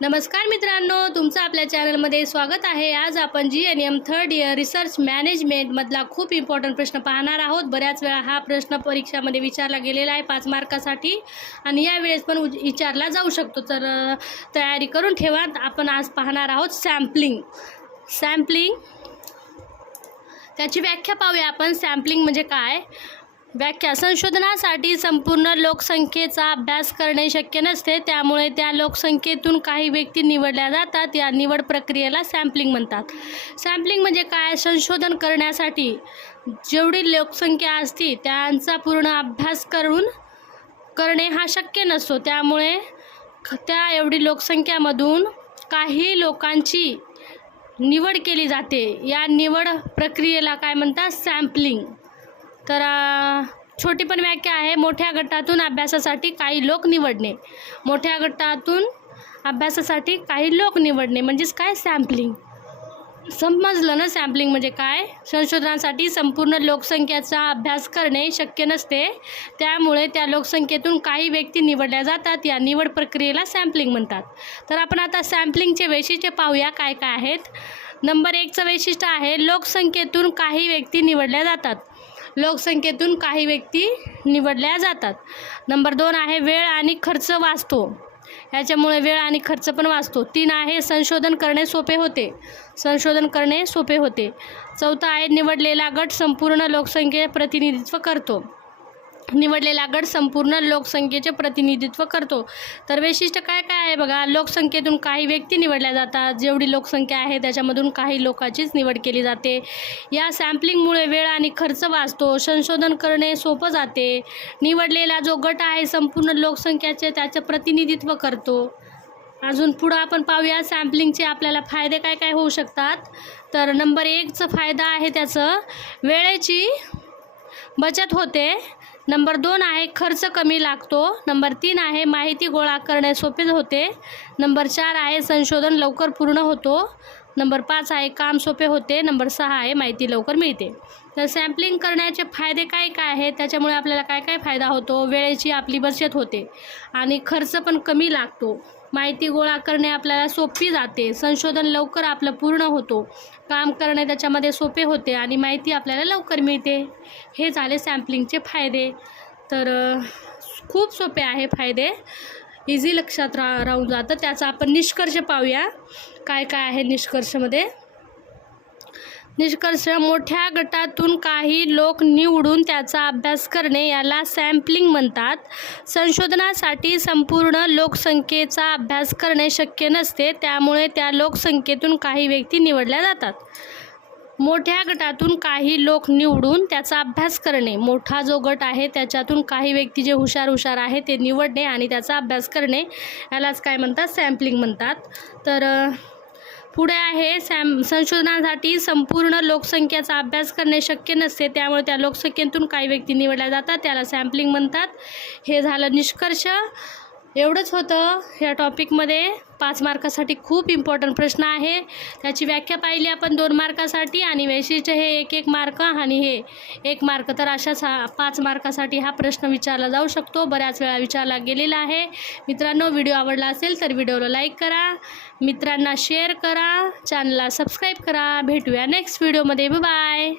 नमस्कार मित्रांनो, तुमचं आपल्या चॅनलमध्ये स्वागत आहे। आज आपण GNM थर्ड इयर रिसर्च मॅनेजमेंटमधला खूप इम्पॉर्टंट प्रश्न पाहणार आहोत। बऱ्याच वेळा हा प्रश्न परीक्षामध्ये विचारला गेलेला आहे 5 मार्कासाठी आणि यावेळेस पण विचारला जाऊ शकतो। तर तयारी करून ठेवा। आपण आज पाहणार आहोत सॅम्पलिंग त्याची व्याख्या पाहूया आपण। सॅम्पलिंग म्हणजे काय? व्याख्या: संशोधनासाठी संपूर्ण लोकसंख्येचा अभ्यास करणे शक्य नसते, त्यामुळे त्या लोकसंख्येतून काही व्यक्ती निवडल्या जातात। या निवड प्रक्रियेला सॅम्पलिंग म्हणतात। सॅम्पलिंग म्हणजे काय? संशोधन करण्यासाठी जेवढी लोकसंख्या असते त्यांचा पूर्ण अभ्यास करणे हा शक्य नसतो, त्यामुळे त्या एवढी लोकसंख्यामधून काही लोकांची निवड केली जाते। या निवड प्रक्रियेला काय म्हणतात? सॅम्पलिंग। तर छोटी पण व्याख्या आहे। मोठ्या गटातून अभ्यासासाठी काही लोक निवडणे। मोठ्या गटातून अभ्यासासाठी काही लोक निवडणे म्हणजेच काय? सॅम्पलिंग। समजलं ना सॅम्पलिंग म्हणजे काय? संशोधनासाठी संपूर्ण लोकसंख्येचा अभ्यास करणे शक्य नसते, त्यामुळे त्या लोकसंख्येतून काही व्यक्ती निवडल्या जातात। या निवड प्रक्रियेला सॅम्पलिंग म्हणतात। तर आपण आता सॅम्पलिंगचे वैशिष्ट्य पाहूया काय काय आहेत। नंबर 1चं वैशिष्ट्य आहे लोकसंख्येतून काही व्यक्ती निवडल्या जातात। लोकसंख्येतून काही व्यक्ती निवडल्या जातात। नंबर 2 आहे वेळ आणि खर्च वाचतो। याच्यामुळे वेळ आणि खर्च पण वाचतो। 3 आहे संशोधन करणे सोपे होते। संशोधन करणे सोपे होते। 4 आहे निवडलेला गट संपूर्ण लोकसंख्येचे प्रतिनिधित्व करतो। निवडलेला गट संपूर्ण लोकसंख्येचे प्रतिनिधित्व करतो। तर वैशिष्ट्य काय काय आहे बघा। लोकसंख्येतून काही व्यक्ती निवडल्या जातात। जेवढी लोकसंख्या आहे त्याच्यामधून काही लोकांचीच निवड केली जाते। या सॅम्पलिंगमुळे वेळ आणि खर्च वाचतो। संशोधन करणे सोपं जाते। निवडलेला जो गट आहे संपूर्ण लोकसंख्येचे त्याचे प्रतिनिधित्व करतो। अजून पुढं आपण पाहूया सॅम्पलिंगचे आपल्याला फायदे काय काय होऊ शकतात। तर नंबर 1चा फायदा आहे त्याचं वेळेची बचत होते। नंबर 2 आहे खर्च कमी लागतो। नंबर 3 आहे माहिती गोळा करणे सोपे होते। नंबर 4 आहे संशोधन लवकर पूर्ण होतो। नंबर 5 आहे काम सोपे होते। नंबर 6 आहे माहिती लवकर मिळते। तर सॅम्पलिंग करण्याचे फायदे काय काय आहेत त्याच्यामुळे आपल्याला काय काय फायदा होतो? वेळेची आपली बचत होते आणि खर्च पण कमी लागतो। माहिती गोळा करणे आपल्याला सोपी जाते। संशोधन लवकर आपलं पूर्ण होतो। काम करणे त्याच्यामध्ये सोपे होते आणि माहिती आपल्याला लवकर मिळते। हे झाले सॅम्पलिंगचे फायदे। तर खूप सोपे आहे फायदे, इझी लक्षात राहून जातं। त्याचा आपण निष्कर्ष पाहूया काय काय आहे निष्कर्षमध्ये। निष्कर्ष: मोठ्या गटातून काही लोक निवडून त्याचा अभ्यास करणे याला सॅम्पलिंग म्हणतात। संशोधनासाठी संपूर्ण लोकसंख्येचा अभ्यास करणे शक्य नसते, त्यामुळे त्या लोकसंख्येतून काही व्यक्ती निवडल्या जातात। मोठ्या गटातून काही लोक निवडून त्याचा अभ्यास करणे। मोठा जो गट आहे त्याच्यातून काही व्यक्ती जे हुशार आहे ते निवडणे आणि त्याचा अभ्यास करणे यालाच काय म्हणतात? सॅम्पलिंग म्हणतात। तर पुढे आहे संशोधनासाठी संपूर्ण लोकसंख्येचा अभ्यास करणे शक्य नसते, त्यामुळे त्या लोकसंख्येतून काही व्यक्ती निवडल्या जातात, त्याला सॅम्पलिंग म्हणतात। हे झालं निष्कर्ष। एवढंच होतं या टॉपिकमध्ये। 5 मार्कासाठी खूप इम्पॉर्टंट प्रश्न आहे। त्याची व्याख्या पाहिली आपण 2 मार्कासाठी आणि वैशिष्ट्य हे 1 मार्क आणि हे 1 मार्क। तर अशाच 5 मार्कासाठी हा प्रश्न विचारला जाऊ शकतो। बऱ्याच वेळा विचारला गेलेला आहे। मित्रांनो, व्हिडिओ आवडला असेल तर व्हिडिओला लाईक करा, मित्रांना शेअर करा, चॅनलला सबस्क्राईब करा। भेटूया नेक्स्ट व्हिडिओमध्ये। Bye bye.